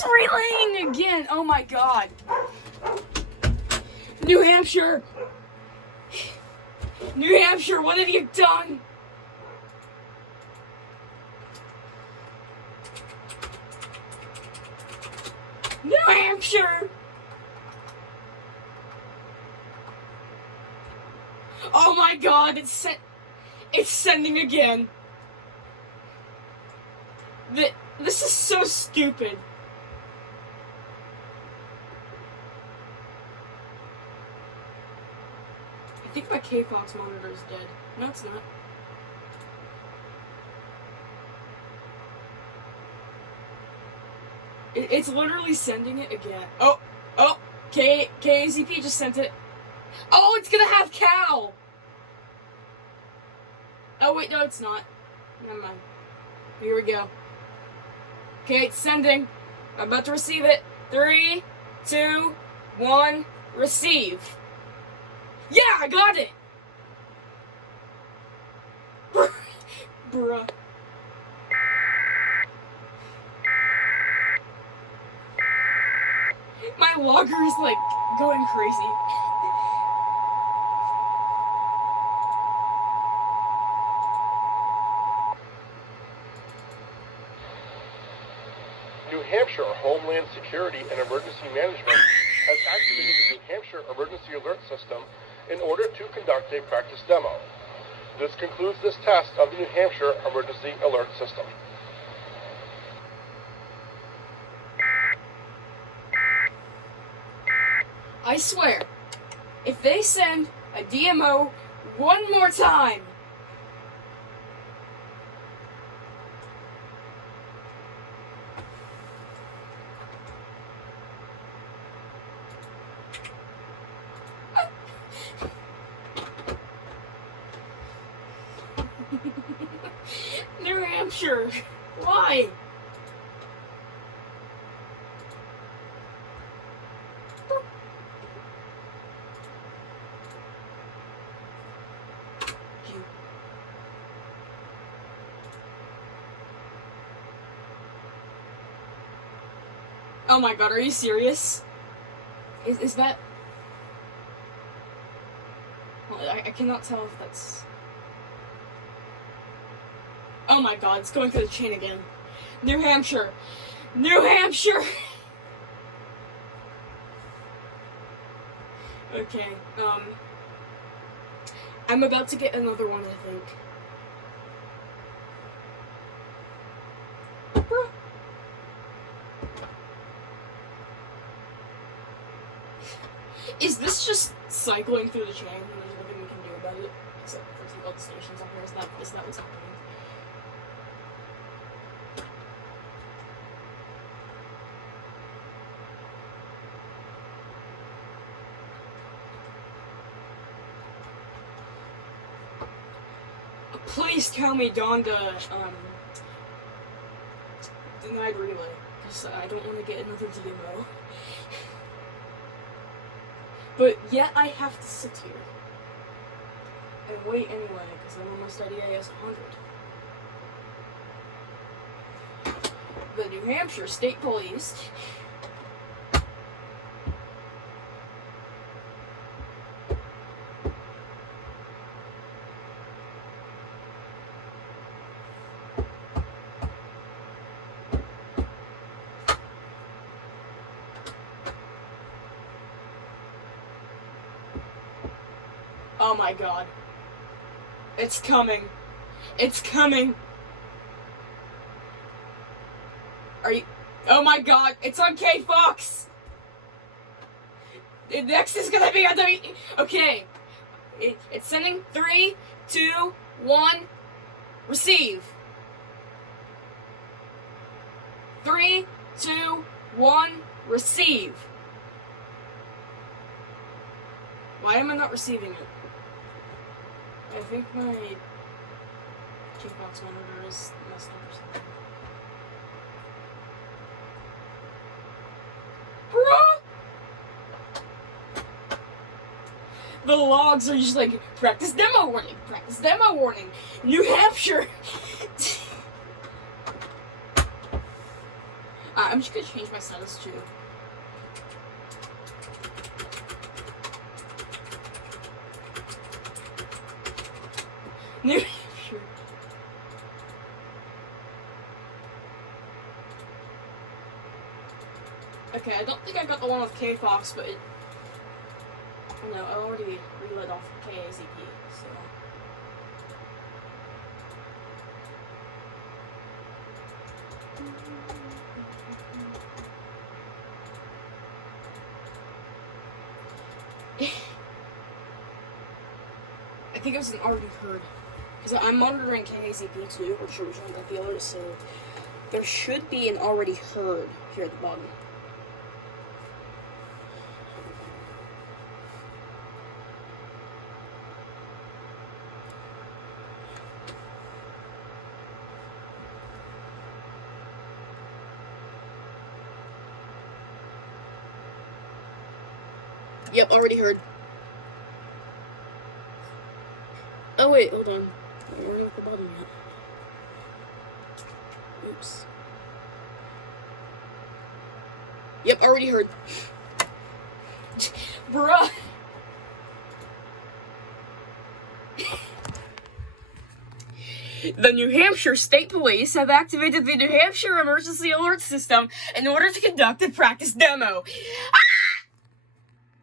It's relaying again! Oh my god. New Hampshire! New Hampshire, what have you done? New Hampshire! Oh my god, it's sending again. This is so stupid. I think my K-Fox monitor is dead. No, it's not. It's literally sending it again. Oh, KAZP just sent it. Oh, it's gonna have cow! Oh wait, no it's not. Never mind. Here we go. Okay, it's sending. I'm about to receive it. 3, 2, 1, receive. Yeah, I got it! Bruh. My logger is like going crazy. New Hampshire Homeland Security and Emergency Management has activated the New Hampshire Emergency Alert System in order to conduct a practice demo. This concludes this test of the New Hampshire Emergency Alert System. I swear, if they send a DMO one more time, New Hampshire, why? Oh my god, are you serious? Is that... Well, I cannot tell if that's... Oh my god, it's going through the chain again. New Hampshire! New Hampshire! Okay, I'm about to get another one, I think. Is this just cycling through the chain and there's nothing we can do about it? Except for take all the stations up here. Is that what's happening? Please tell me Donda, denied relay, because I don't want to get another DMO. But yet I have to sit here and wait anyway, because I'm almost at EAS 100. The New Hampshire State Police. Oh my god. It's coming. It's coming. Are you... Oh my god, it's on K-Fox! Next is gonna be on the... Okay. It's sending 3, 2, 1, receive. 3, 2, 1, receive. Why am I not receiving it? I think my K-Fox monitor is messed up or something. Bruh! The logs are just like, practice demo warning, New Hampshire! I'm just gonna change my status to... New Hampshire. Okay, I don't think I got the one with K-Fox, but it... Oh no, I already relit off KAZP, so... I think it was an already heard. Because I'm monitoring KAZP too, or which one got the others, so there should be an already heard here at the bottom. Yep, already heard. Oh wait, hold on. We're already at the bottom yet. Oops. Yep, already heard. Bruh. The New Hampshire State Police have activated the New Hampshire Emergency Alert System in order to conduct a practice demo. Ah!